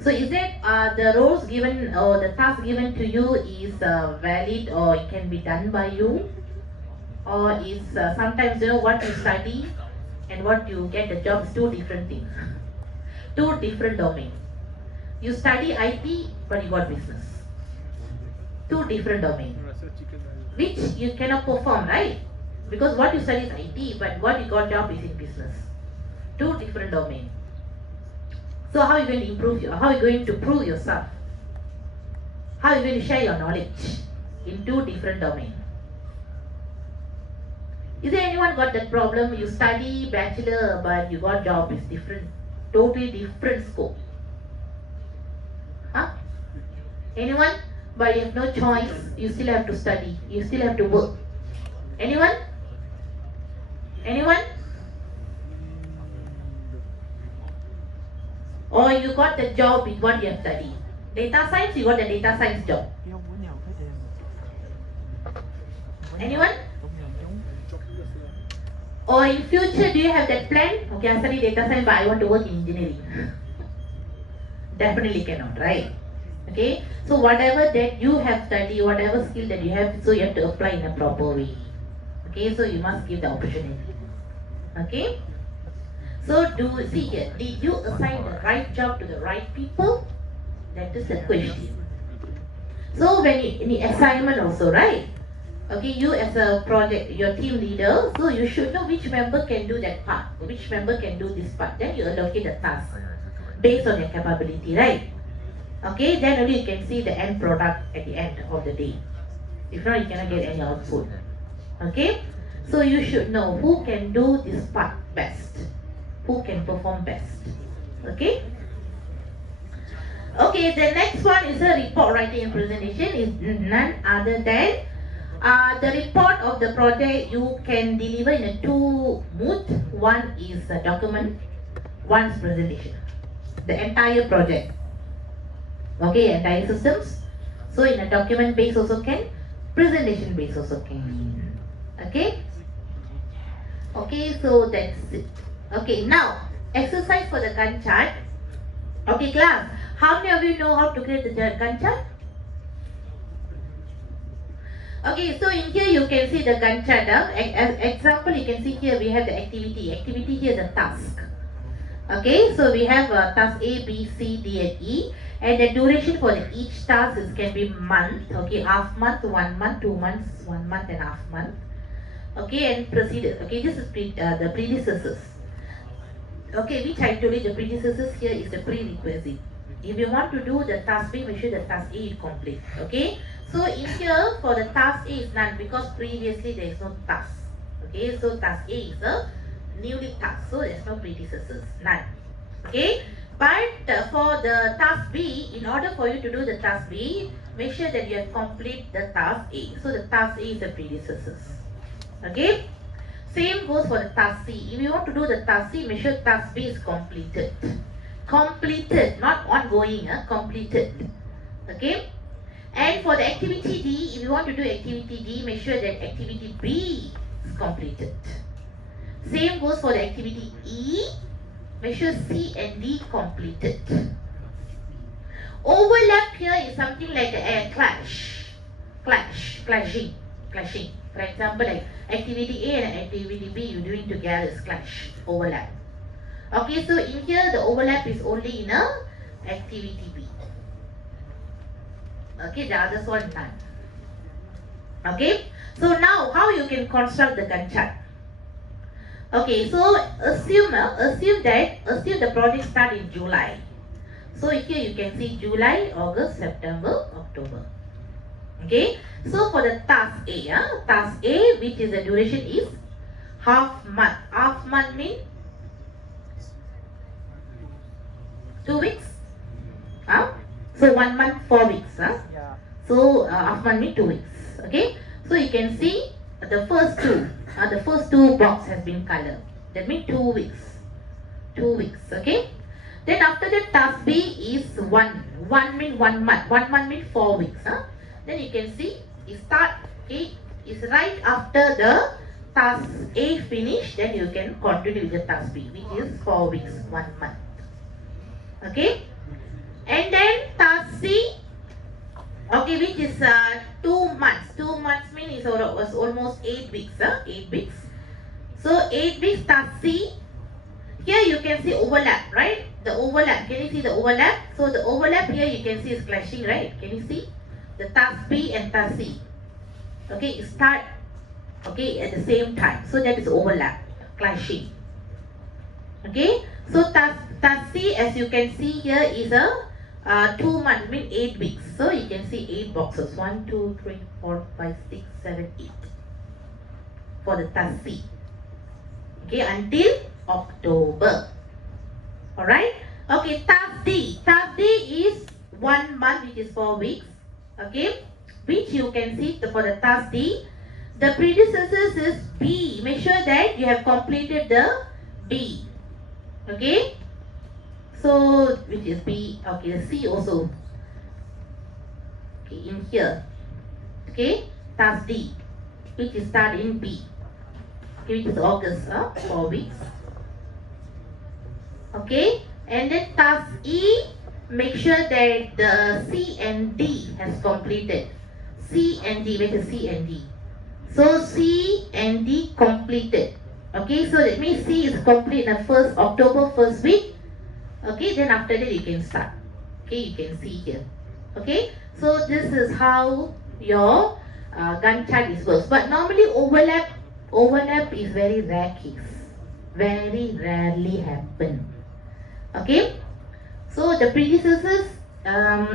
So is that the roles given or the task given to you is valid or it can be done by you? Or is sometimes, you know, what you study and what you get the job is two different things. Two different domains. You study IT but you got business. Two different domains. Which you cannot perform, right? Because what you study is IT but what you got job is in business. Two different domains. So how are you going to improve how are you going to prove yourself? How are you going to share your knowledge in two different domains? Is there anyone got that problem? You study bachelor but you got job is different, totally different scope. Huh? Anyone? But you have no choice, you still have to study, you still have to work. Anyone? Anyone? Or you got the job with what you have studied. Data science, you got the data science job. Anyone? Or in future, do you have that plan? Okay, I study data science, but I want to work in engineering. Definitely cannot, right? Okay, so whatever that you have studied, whatever skill that you have, so you have to apply in a proper way. Okay, so you must give the opportunity. Okay, so see here, did you assign the right job to the right people? That is the question. So when you, in the assignment also, right? Okay, you as a project, your team leader, so you should know which member can do that part, which member can do this part. Then you allocate the task based on your capability, right? Okay, then only you can see the end product at the end of the day. If not, you cannot get any output. Okay, so you should know who can do this part best, who can perform best. Okay. Okay, the next one is a report writing and presentation. Is none other than the report of the project. You can deliver in a two mood. One is a document, one is presentation. The entire project. Okay, entire systems. So in a document base also can, presentation base also can. Okay. Okay, so that's it. Okay, now exercise for the Gantt chart. Okay, class. How many of you know how to create the Gantt chart? Okay, so in here you can see the Gantt chart. As example, you can see here we have the activity. Activity here the task. Okay, so we have task A, B, C, D, and E. And the duration for each task is can be month. Okay, half month, 1 month, 2 months, 1 month, and half month. Okay, and preceded. Okay, this is the predecessors. Okay, which I told you the predecessors here is the prerequisite. If you want to do the task B, make sure the task A is complete. Okay, so in here for the task A is none because previously there is no task. Okay, so task A is a newly task, so there is no predecessors, none. Okay, but for the task B, in order for you to do the task B, make sure that you have complete the task A. So the task A is the predecessors. Okay, same goes for the task C. If you want to do the task C, make sure task B is completed. Completed, not ongoing, completed. Okay, and for the activity D, if you want to do activity D, make sure that activity B is completed. Same goes for the activity E. Make sure C and D completed. Overlap here is something like a clashing. For example, like activity A and activity B you're doing together is clash, overlap. Okay, so in here the overlap is only in a activity B. Okay, the others one none. Okay, so now how you can construct the Gantt chart? Okay, so assume the project start in July. So here you can see July, August, September, October. Okay, so for the task A, which is the duration is half month. Half month means 2 weeks. So 1 month 4 weeks. Yeah. So half month means 2 weeks. Okay, so you can see the first two box has been colored. That means 2 weeks. 2 weeks. Okay. Then after that, task B is 1 means 1 month. 1 month means 4 weeks. Then you can see it start. Okay, is right after the task A finish. Then you can continue with the task B, which is 4 weeks, 1 month. Okay, and then task C. Okay, which is 2 months. 2 months means it was almost 8 weeks. 8 weeks. So 8 weeks task C. Here you can see overlap, right? The overlap. Can you see the overlap? So the overlap here you can see is clashing, right? Can you see the task B and task C? Okay, start. Okay, at the same time. So that is overlap, clashing. Okay. So task C, as you can see here, is a 2 months means 8 weeks. So you can see 8 boxes. 1, 2, 3, 4, 5, 6, 7, 8 for the task C. Okay, until October. Alright. Okay, task D. Task D is 1 month, which is 4 weeks. Okay, which you can see for the task D. The predecessors is B. Make sure that you have completed the B. Okay. So, which is B. Okay, the C also. Okay, in here. Okay, task D, which is start in B. Okay, which is August, 4 weeks. Okay, and then task E, make sure that the C and D has completed. C and D, which is C and D. So C and D completed. Okay, so that means C is complete in the October first week. Okay, then after that you can start. Okay, you can see here. Okay, so this is how your Gantt chart is works. But normally overlap is very rare case. Very rarely happen. Okay, so the predecessors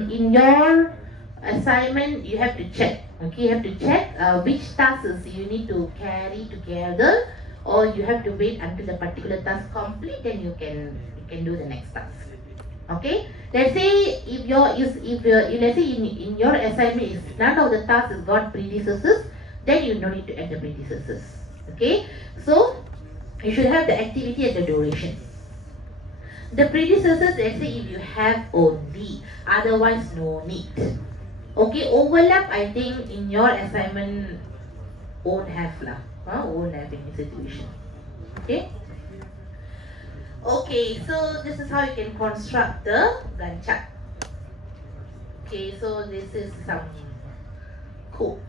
in your assignment you have to check. Okay, you have to check which tasks you need to carry together, or you have to wait until the particular task complete, then you can do the next task. Okay, let's say if let's say in your assignment is none of the tasks has got predecessors, then you don't need to add the predecessors. Okay, so you should have the activity and the duration. The predecessors, let's say if you have only, otherwise no need. Okay, overlap I think in your assignment won't have lah. Won't have any situation. Okay. Okay, so this is how you can construct the Gantt chart. Okay, so this is some code.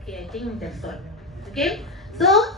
Okay, I think that's all. Okay, so